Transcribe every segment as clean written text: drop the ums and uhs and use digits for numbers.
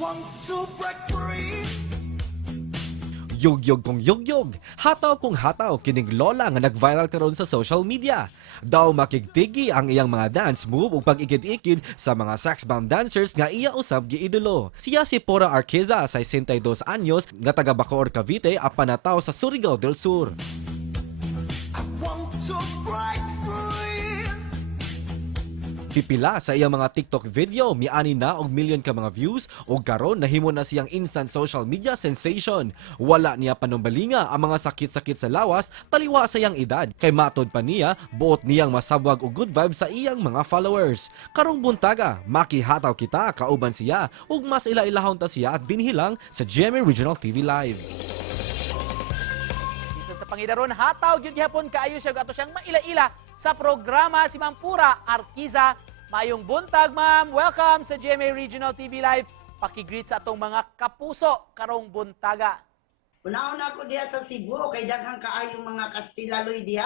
want to break free. Yugyog kong yugyog, hataw kong hataw kining lola nga nag-viral karon sa social media. Daw makigtigi ang iyang mga dance move ug pag-ikid-ikid sa mga sex bomb dancers nga iya usab giidolo. Siya si Pora Arqueza, 62 anyos, nga taga Bacoor, Cavite, apan nataw sa Surigao del Sur. I want to break free. Pipila sa iyang mga TikTok video, miani na og milyon ka mga views ug karon nahimo na siyang instant social media sensation. Wala niya panumbalinga ang mga sakit-sakit sa lawas taliwa sa iyang edad. Kay matod pa niya, buot niyang masabwag og good vibes sa iyang mga followers. Karong buntaga, makihataw kita kauban siya ug mas ila-ilahon ta siya at dinhilang sa GMA Regional TV Live. Bisan sa pangidaron, hataw gyud gihapon kaayo siya ato siyang maila-ila sa programa si Ma'am Pura Arqueza. Mayong buntag, ma'am. Welcome sa GMA Regional TV Live. Pakigreet sa atong mga kapuso karong buntaga. Una-una ko diya sa Cebu, kay daghang kaayong mga Kastilaloy diya.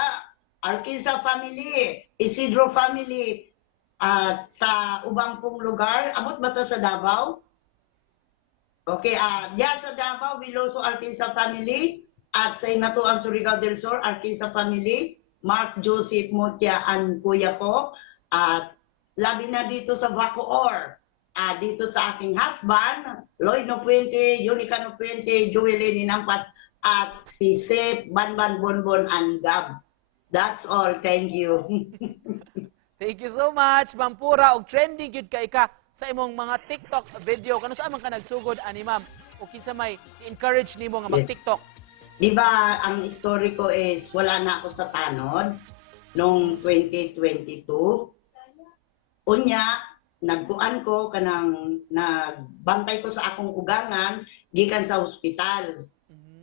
Arqueza family, Isidro family, at sa ubang pong lugar. Abot ba ta sa Davao? Okay, diya sa Davao, Viloso Arqueza family, at sa Inatuang Surigao del Sur, Arqueza family, Mark Joseph Mutia and kuya ko, at labi na dito sa Bacoor. Dito sa aking husband, Lloyd Nopuente, Yunica Nopuente, Joelyn Nampas, at si Seth, Banban Bonbon, and Gab. That's all. Thank you. Thank you so much, Ma'am Pura. Og trending gyud kay ka sa imong mga TikTok video. Kano sa man ka nagsugod ani, ma'am? O kinsa may encourage nimo nga mag-TikTok? Di ba, ang story ko is wala na ako sa tanod noong 2022. Unya, nagkuan ko kanang nagbantay ko sa akong ugangan gikan sa ospital.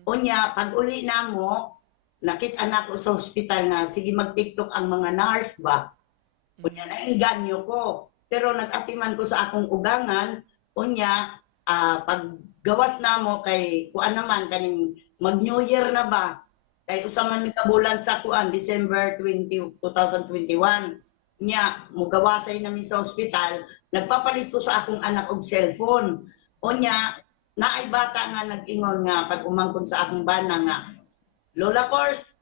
Unya, pag uli na mo, nakita ko sa ospital nga sige mag-TikTok ang mga nurse ba. Unya, nainganyo ko. Pero nag-atiman ko sa akong ugangan, unya, pag gawas na mo kay kuan naman kaning mag-New Year na ba? Kay usaman ni kabulan sa kuan December 2021. Nya mugawasay namin sa ospital, nagpapalit ko sa akong anak og cellphone. Unya naay bata nga nag-ingon nga pag umangkon sa akong bana nga, Lola Course,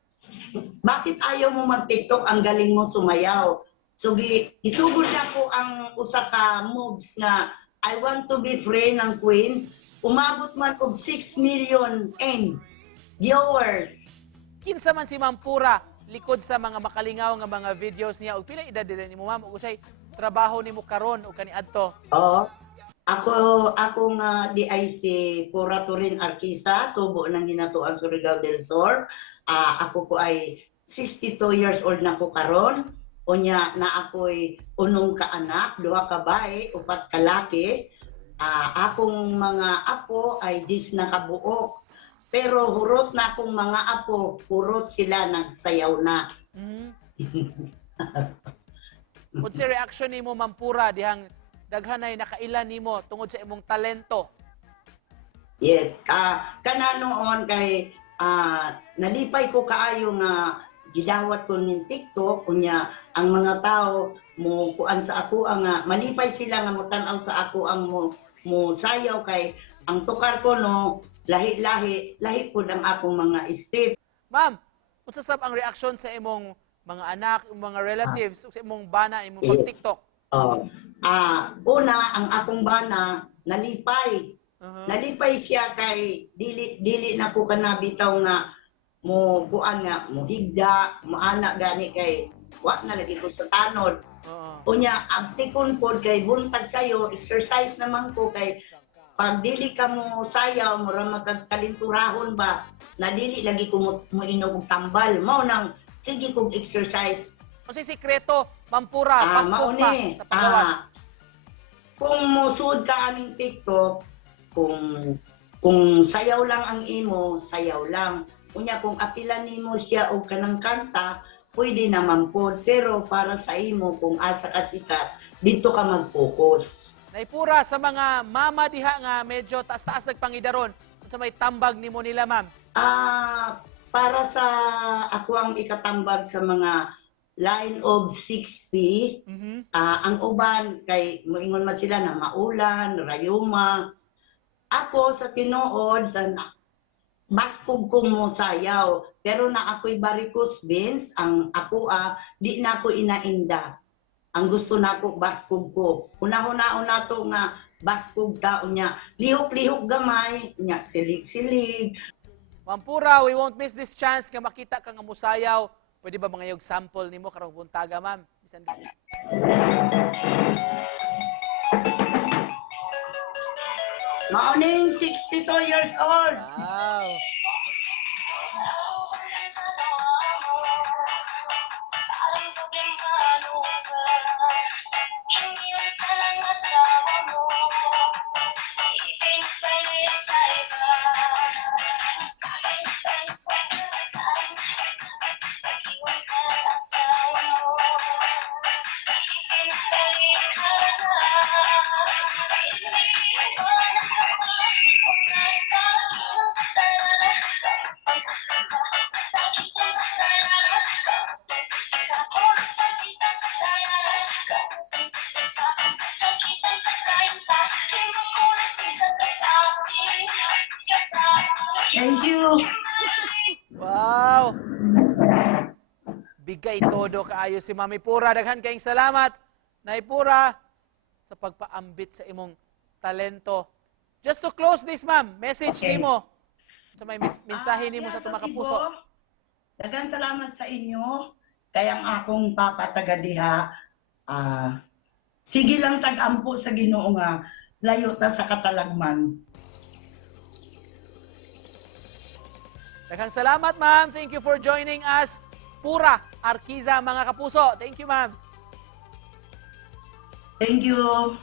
bakit ayaw mo mag-TikTok? Ang galing mo sumayaw. So gisugod na ko ang usa ka moves nga I want to be free ng Queen. Umabot man og 6 million viewers. Kinsa man si Ma'am Pura likod sa mga makalingaw nga mga videos niya, og pila edad din nimo, ma'am, ug usay trabaho nimo karon o kaniadto? Oo. Ako nga DIC Pura Turin Arqueza, tubo ng Hinatuan Surigao del Sur. Ako ko ay 62 years old na ko karon. Unya na ako'y unong ka anak, 2 ka bae, 4 ka laki. Akong mga apo ay 10 na kabuok. Pero hurot na akong mga apo, hurot sila nagsayaw na. Kung si reaction nimo, Ma'am Pura, dihang daghanay nakailan nimo tungod sa imong talento? Yes, kana noon kay nalipay ko kaayo nga gidawat ko ning TikTok unya ang mga tao mo kuan sa ako nga malipay sila nga motan-aw sa ako ang mo sayaw kay ang tukar ko no lahi pud ang akong mga step. Ma'am, unsa sab ang reaksyon sa imong mga anak, imong mga relatives, ug sa imong bana, imong pag-TikTok? Una ang akong bana nalipay. Nalipay siya kay dili na ko kanabitaw nga mo kuan nga mo higda, mo anak gani kay wa na lagi ko sa tanod. Unya abtikon pod kay buntag sayo, exercise naman ko kay pag dili ka mo sayaw, mura magkalinturahon ba, na dili lagi ko mo inog og tambal. Mao nang sige kog exercise. Unsay sikreto, Ma'am Pura, pasko pa sa paggawas? Kung musud ka aning TikTok, kung sayaw lang ang imo, sayaw lang. Unya kung apilan nimo siya og kanang kanta, pwede naman po. Pero para sa imo, kung asa ka sikat, dito ka mag-focus. Naipura sa mga mama diha nga medyo taas-taas nagpangidaron, unsa may tambag nimo nila, ma'am? Para sa ako ang ikatambag sa mga line of 60, ang uban kay moingon man sila na maulan, rayuma, ako sa tinuod, baskog ko mo sayaw. Pero na ako'y varicose veins, ang ako di na ako inainda. Ang gusto na ako, baskog ko. Una-una to nga, baskog tao niya. Lihok-lihok gamay, niya, silig-silig. Ma'am Pura, we won't miss this chance nga makita ka nga musayaw. Pwede ba mga yung sample nimo karong buntaga, ma'am? Bisan dili. Mauning 62 years old. Wow. Thank you. Wow. Bigay todo kaayo si Mami Pura. Daghan kayong salamat, Nay Pura, sa pagpaambit sa imong talento. Just to close this, ma'am, message Okay. nimo. Sa may mensahe nimo sa tumaka puso. Daghang salamat sa inyo. Kaya ang akong papa taga diha, sige lang tag-ampo sa Ginoo nga layo ta sa katalagman. Daghang salamat, ma'am. Thank you for joining us. Pura Arkiza, mga kapuso. Thank you, ma'am. Thank you.